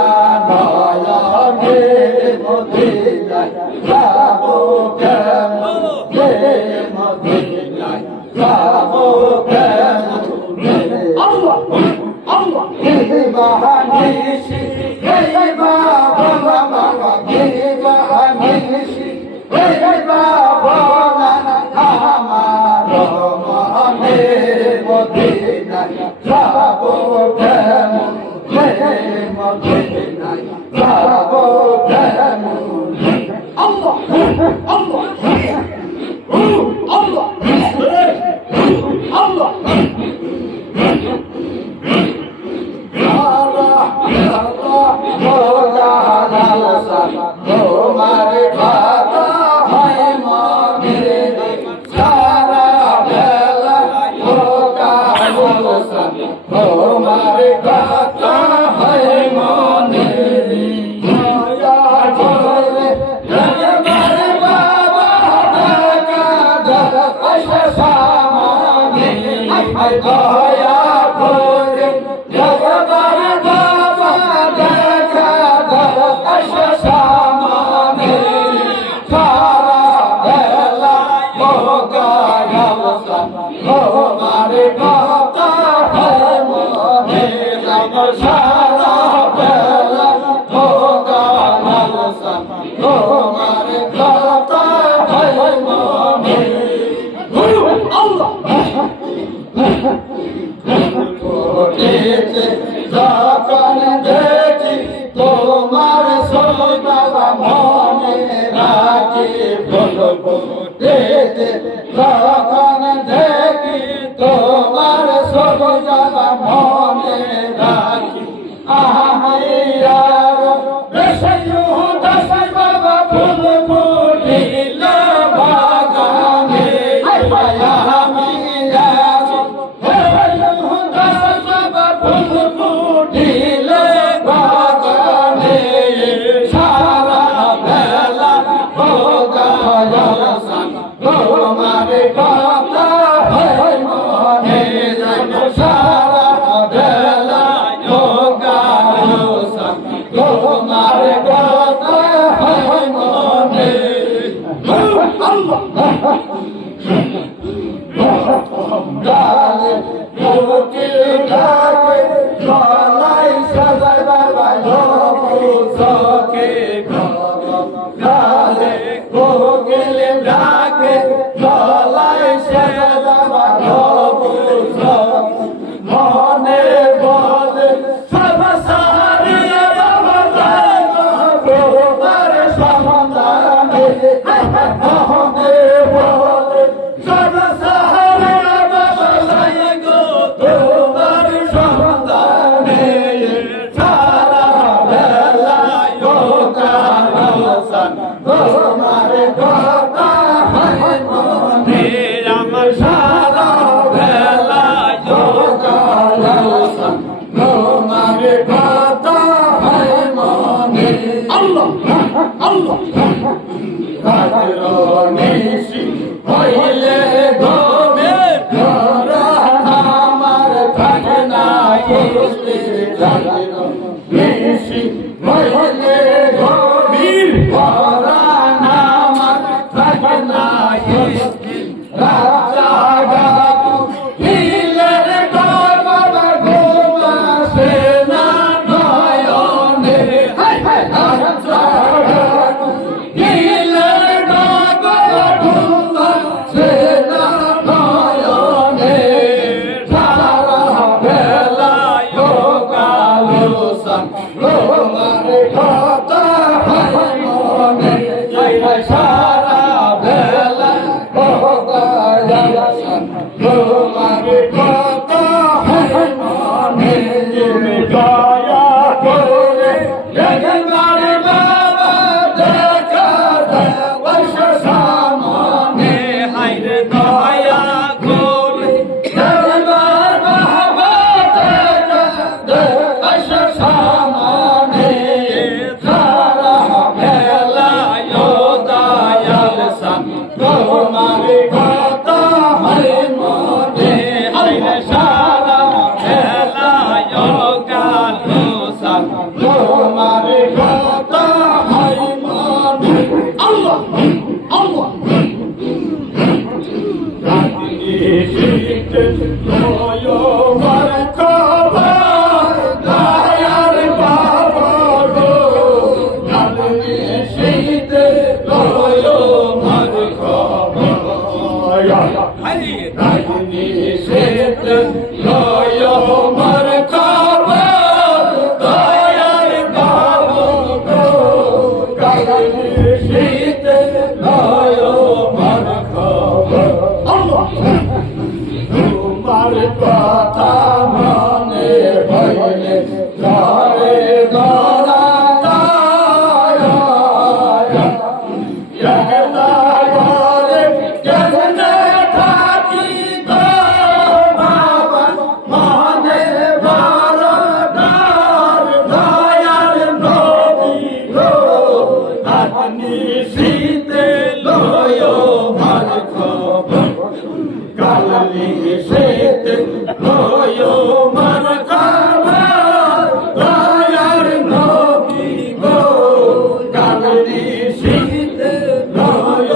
Bye. মদিনায় যাবো কেমনে মদিনায় যাবো কেমনে আল্লাহ আল্লাহ বাহানিসি হে বাবা বাবা হে বাহানিসি হে বাবা আমার মনে মদিনায় যাবো কেমনে মদিনায় যাবো কেমনে আল্লাহ আল্লাহ আল্লাহ আল্লাহ তোমার কথা হয় মনে সারা বেলা তোমার কথা হয় মনে দয়া করে জগবার বাবা দেখা দশ সামনে সারা বেলা মোগায়াল তোমার কথা হয় মনে সারা বেলা মোগায়াল তোমার কথা হয় মনে আল্লাহ যখন দেখি তোমার সোনা মনে রাখি বলবো যখন দেখি তোমার সোনা মনে রাখি আহার বাবা ফুল ফুটিল বাগানে তোমার কথা হয় মনে সারা বেলা তোমার কথা হয় মনে গলায় সাজায় বাবা চোখে গালে কোকিলে ডাকে গলায় সাজায় বাবা মনে বলে সব সারিয়া বাবা যায় তোমার সন্তানে মনে বলে সব সারিয়া বাবা যায় তোমার সন্তানে সারা বেলায় তোমার কথা হয় মনে আমার সারা বেলায় তোমার কথা হয় মনে আল্লাহ আল্লাহ নিশি হইলে গবে আমার থাকে না নিশি হইলে গভীর আমার থাকে না রাজা গাবু হিলের বাবা ঘুমাসে না নয়নে রাজা গাবু হিলের বাবা ঘুমাসে না নয়নে সারা বেলায় গালোসান তোমার কথা হয় মনে সারা বেলা তোমার কথা হয় মনে দয়া করে জগন্নাথ বাবা দেখা দেওয়াস সামনে হাইরে দয়া করে জগন্নাথ বাবা দেখা দেওয়াস সামনে সারা বেলায় দয়াল সান তোমার কথা হয় মনে হাইরে সারা বেলায় গালো সান তোমার কথা শীতে নয় মন খবর তোমার কথা মনে হইলে ধরে গড়া শীতে লয় মার খবর কালি শীতে লয় মার খবর দয়ার নবী গো কালি শীতে লয়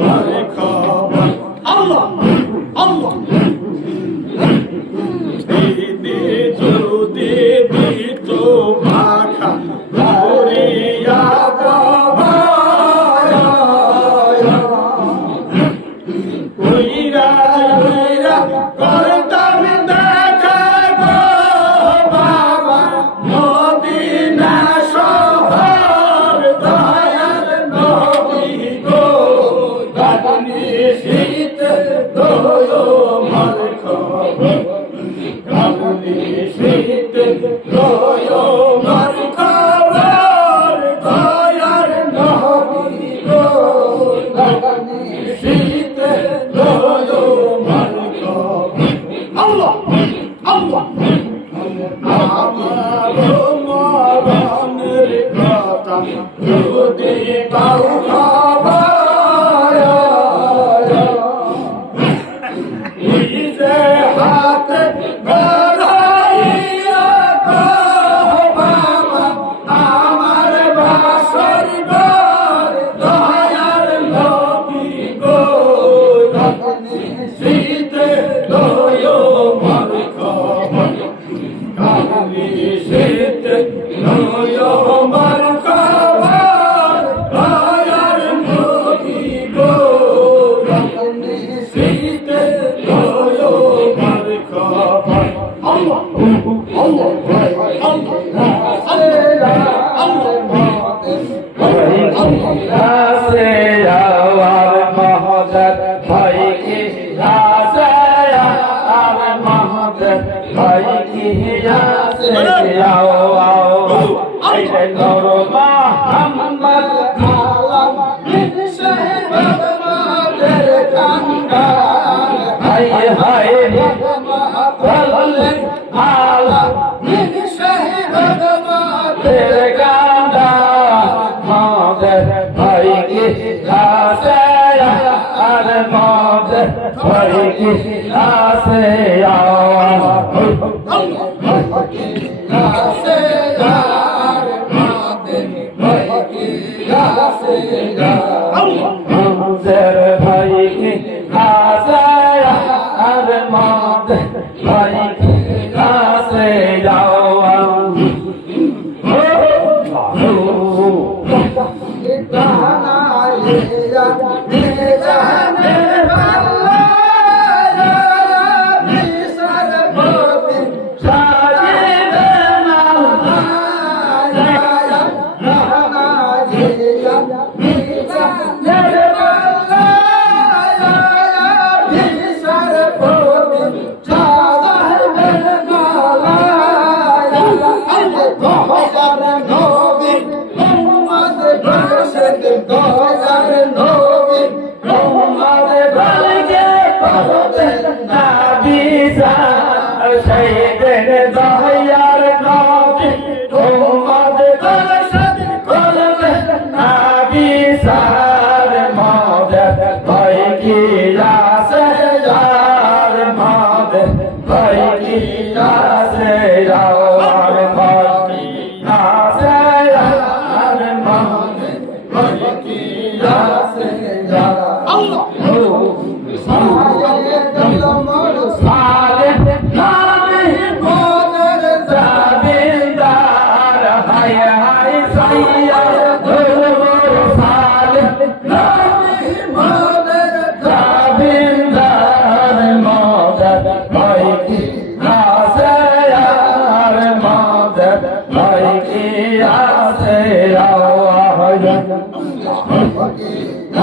মার খবর আল্লাহ আল্লাহ দিদি যদি দিত পাখা ধরিয়া করতাম দেখা গো বাবা মদিনা শহর দয়ার নবী গো কালি শীতে লয় মার খবর কালি শীতে লয় মার খবর দয়ার নবী গো কালি শীতে লয় মার খবর আল্লাহ আল্লাহ আমার মরণের কথা যদি পাও খবর নিজে হাতে গড়াইয়া গো বাবা আমার বাসর ঘর দয়ার নবী গো কালি শীতে লয় মার খবর কালি শীতে লয় মার খবর দয়ার নবী গো কালি শীতে লয় মার খবর আল্লাহ আল্লাহ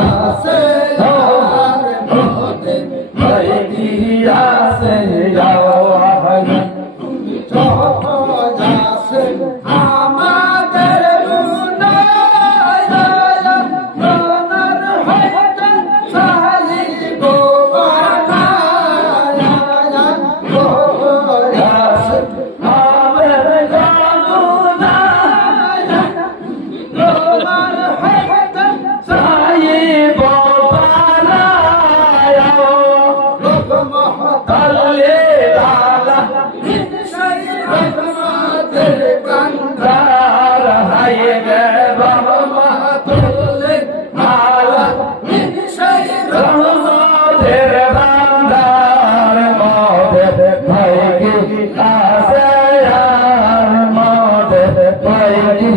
আছে আর মতে ভাই কি আছে যাওয়া যত যাচ্ছে আমাদের গুনাহ মনের হইতে চাইব বানায় যাচ্ছে আমাদের গুনাহ মনের হইতে চাইব বানায় লোক মহতালে লালা কান্দার হায় গে রহমাতুল্লিল আলামিন রহমতের বান্দার মদদ ভাই কি আছে আর মদদ ভাই কি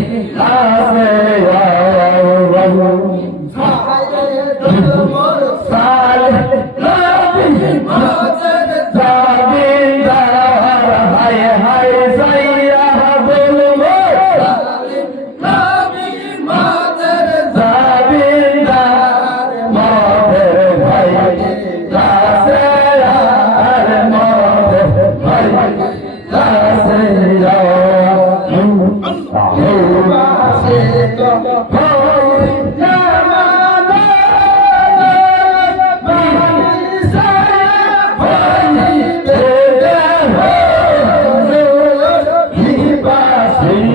আছে সালে নবী মদদ জাবিন্দার হায় হায় সাইয়া বলবো নবী মদদ জাবিন্দার মদদ ভাই কাছে আর মদদ ভাই কাছে যাও আল্লাহ সে তো